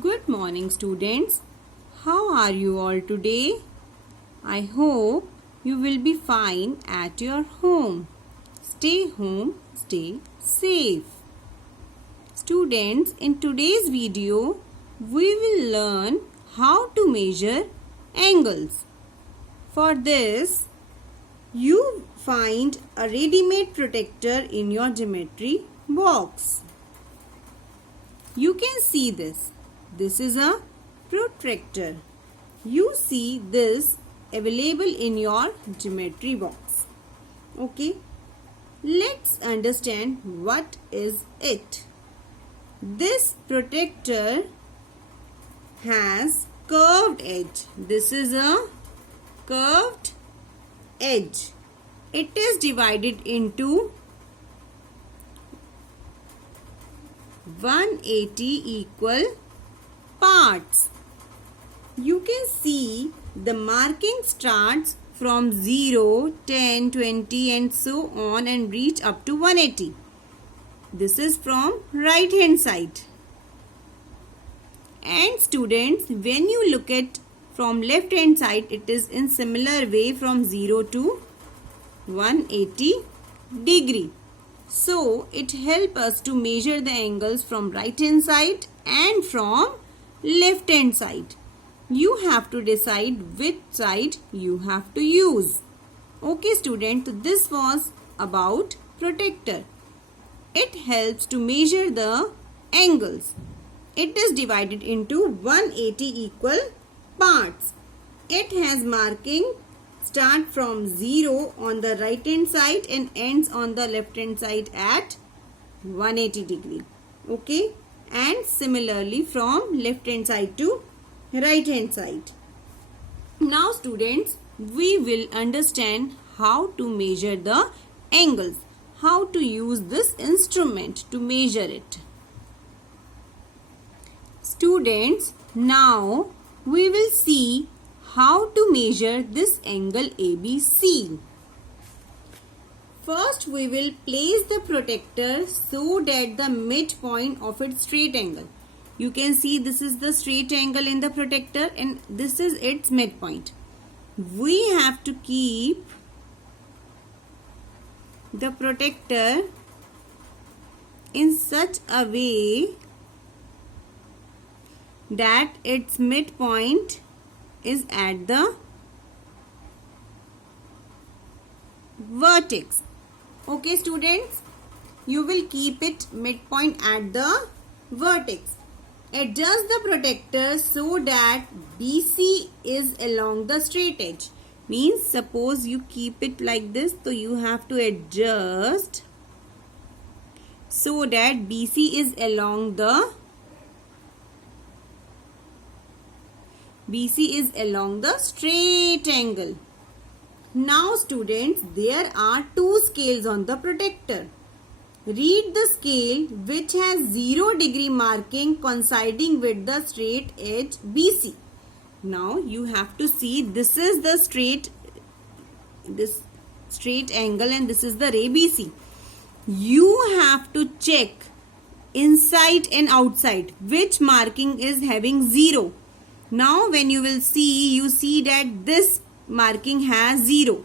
Good morning, students. How are you all today? I hope you will be fine at your home. Stay home, stay safe. Students, in today's video, we will learn how to measure angles. For this, you find a ready-made protractor in your geometry box. You can see this. This is a protractor. You see this available in your geometry box. Okay. Let's understand what is it. This protractor has curved edge. This is a curved edge. It is divided into 180 equal parts. You can see the marking starts from 0, 10, 20 and so on and reach up to 180. This is from right hand side. And students, when you look at from left hand side, it is in similar way from 0 to 180 degree. So it helps us to measure the angles from right hand side and from left hand side. You have to decide which side you have to use. Okay student, this was about protractor. It helps to measure the angles. It is divided into 180 equal parts. It has marking start from 0 on the right hand side and ends on the left hand side at 180 degree. Okay. And similarly from left hand side to right hand side. Now students, we will understand how to measure the angles. How to use this instrument to measure it. Students, now we will see how to measure this angle ABC. First, we will place the protractor so that the midpoint of its straight angle. You can see this is the straight angle in the protractor and this is its midpoint. We have to keep the protractor in such a way that its midpoint is at the vertex. Okay students, you will keep it midpoint at the vertex. Adjust the protractor so that BC is along the straight edge. Means suppose you keep it like this, so you have to adjust so that BC is along the straight angle. Now students, there are two scales on the protractor. Read the scale which has 0 degree marking coinciding with the straight edge BC. Now you have to see this is the straight angle and this is the ray BC. You have to check inside and outside which marking is having 0. Now when you will see, you see that this marking has 0.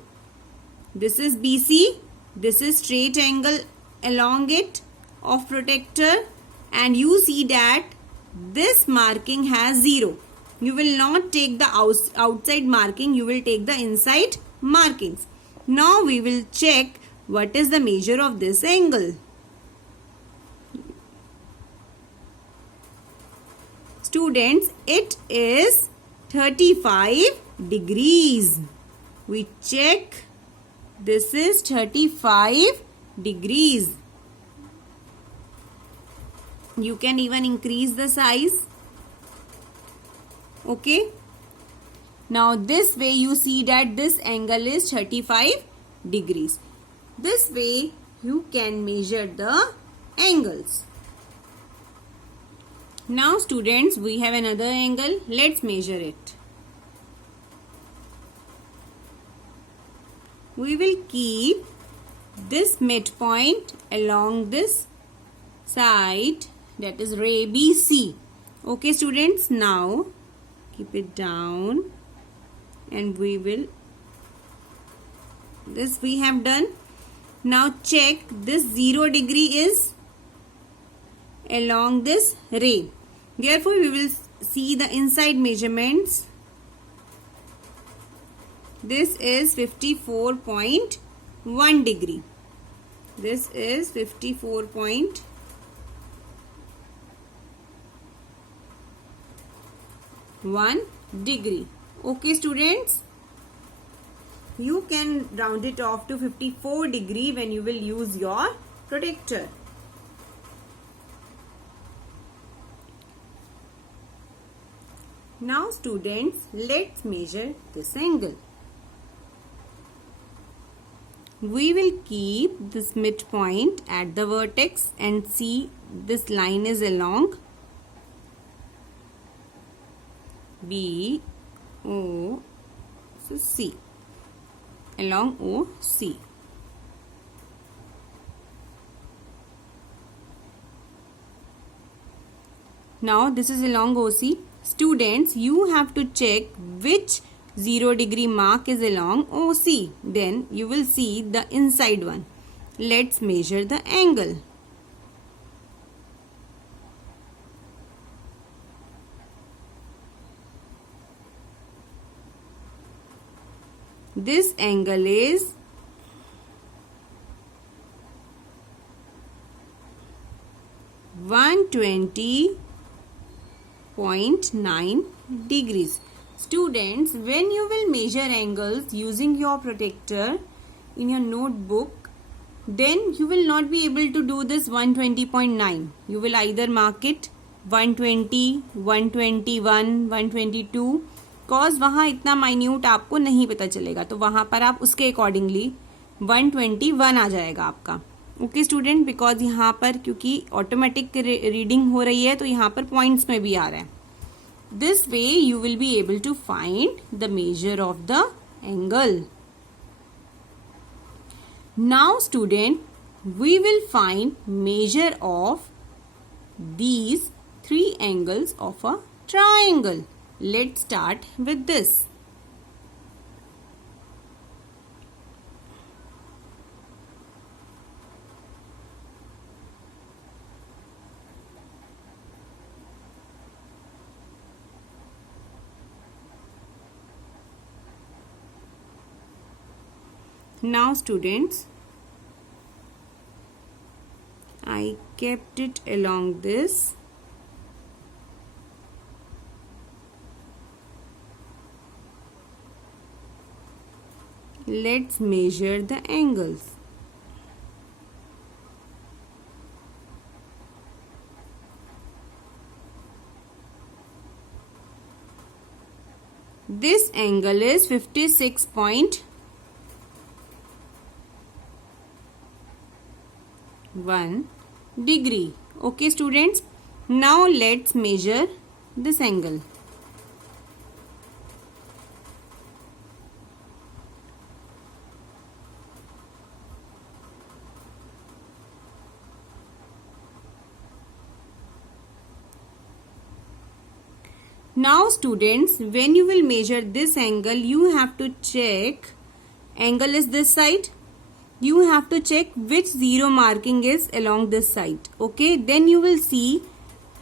This is BC. This is straight angle along it of protractor and you see that this marking has 0. You will not take the outside marking, you will take the inside markings. Now we will check what is the measure of this angle. Students, it is 35 degrees. We check, this is 35 degrees. You can even increase the size. Okay. Now this way you see that this angle is 35 degrees. This way you can measure the angles. Now students, we have another angle. Let's measure it. We will keep this midpoint along this side, that is ray BC. Okay students, now keep it down and we will, this we have done. Now check, this 0 degree is along this ray. Therefore we will see the inside measurements. This is 54.1 degree. This is 54.1 degree. Okay students, you can round it off to 54 degree when you will use your protector. Now students, let's measure this angle. We will keep this midpoint at the vertex and see this line is along B, O, so C, along OC. Now this is along OC. Students, you have to check which 0 degree mark is along OC. Then you will see the inside one. Let's measure the angle. This angle is 120.9 degrees. Students, when you will measure angles using your protector in your notebook, then you will not be able to do this 120.9. You will either mark it 120, 121, 122, cause वहाँ इतना minute आपको नहीं पता चलेगा, तो वहाँ पर आप उसके अकॉर्डिंगली 121 आ जाएगा आपका. ओके स्टूडेंट, बिकॉज यहाँ पर क्योंकि ऑटोमेटिक रीडिंग हो रही है तो यहाँ पर पॉइंट्स में भी आ रहा है. This way you will be able to find the measure of the angle. Now student, we will find measure of these 3 angles of a triangle. Let's start with this. Now students, I kept it along this. Let's measure the angles. This angle is 56.1 degree. Okay students, now let's measure this angle. Now students, when you will measure this angle, you have to check, angle is this side, you have to check which 0 marking is along this side. Okay, then you will see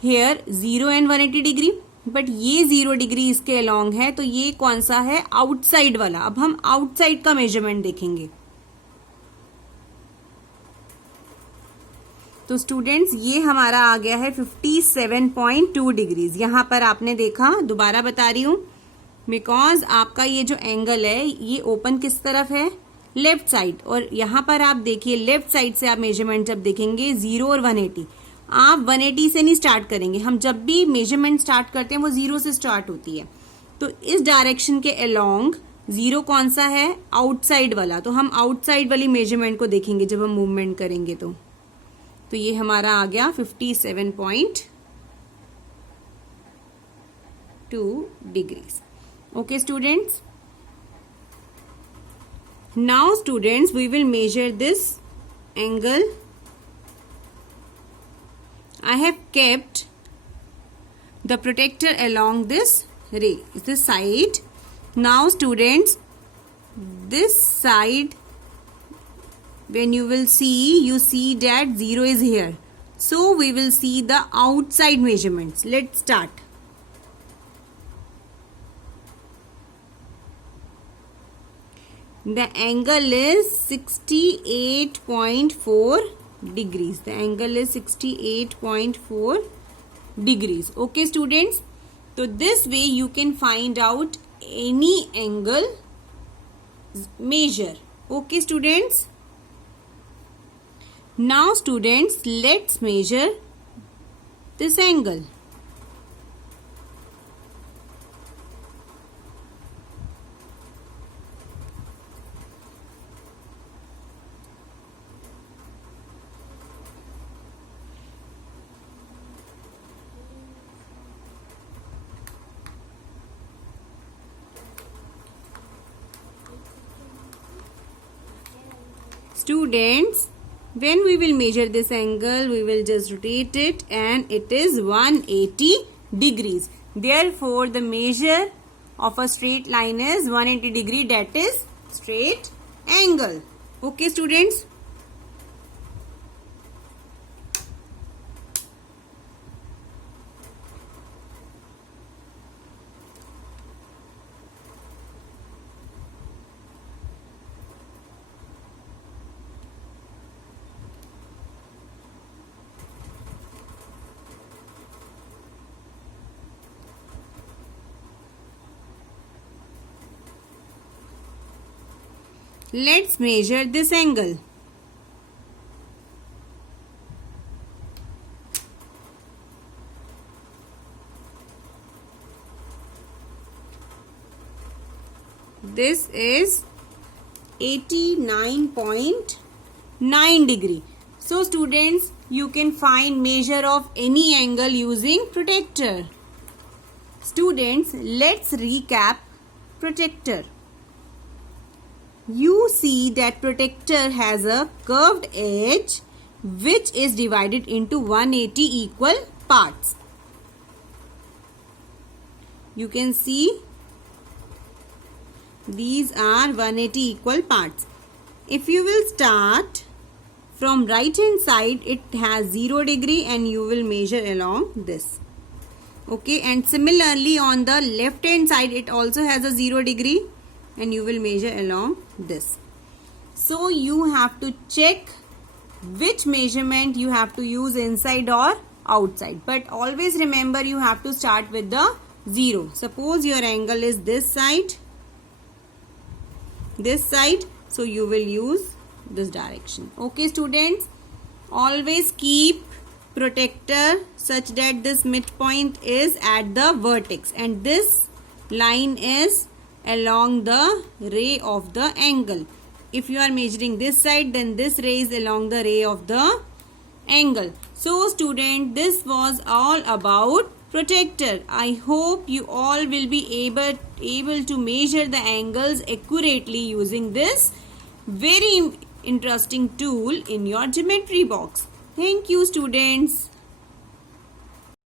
here 0 and 180 degree, but ये 0 degree इसके along है, तो ये कौन सा है, outside वाला. अब हम outside का measurement देखेंगे. तो स्टूडेंट्स, ये हमारा आ गया है 57.2 डिग्रीज. यहाँ पर आपने देखा, दोबारा बता रही हूँ, बिकॉज आपका ये जो एंगल है ये ओपन किस तरफ है, लेफ्ट साइड. और यहाँ पर आप देखिए लेफ्ट साइड से आप मेजरमेंट जब देखेंगे 0 और 180, आप 180 से नहीं स्टार्ट करेंगे. हम जब भी मेजरमेंट स्टार्ट करते हैं वो 0 से स्टार्ट होती है. तो इस डायरेक्शन के अलोंग 0 कौन सा है, आउटसाइड वाला. तो हम आउटसाइड वाली मेजरमेंट को देखेंगे जब हम मूवमेंट करेंगे. तो ये हमारा आ गया 57.2 degrees. Okay students, now students, we will measure this angle. I have kept the protector along this ray, this side. Now students, this side, when you will see, you see that 0 is here. So we will see the outside measurements. Let's start. The angle is 68.4 degrees. The angle is 68.4 degrees. Okay students. So this way you can find out any angle measure. Okay students. Now students, let's measure this angle. Students, when we will measure this angle, we will just rotate it and it is 180 degrees. Therefore, the measure of a straight line is 180 degree, that is straight angle. Okay students. Let's measure this angle. This is 89.9 degree. So students, you can find measure of any angle using protractor. Students, let's recap protractor. You see that protractor has a curved edge which is divided into 180 equal parts. You can see these are 180 equal parts. If you will start from right hand side, it has 0 degree and you will measure along this. Okay, and similarly on the left hand side, it also has a 0 degree. And you will measure along this. So you have to check which measurement you have to use, inside or outside. But always remember, you have to start with the 0. Suppose your angle is this side. So you will use this direction. Okay students. Always keep protractor such that this midpoint is at the vertex. And this line is along the ray of the angle. If you are measuring this side, then this ray is along the ray of the angle. So student, this was all about protractor. I hope you all will be able to measure the angles accurately using this very interesting tool in your geometry box. Thank you students.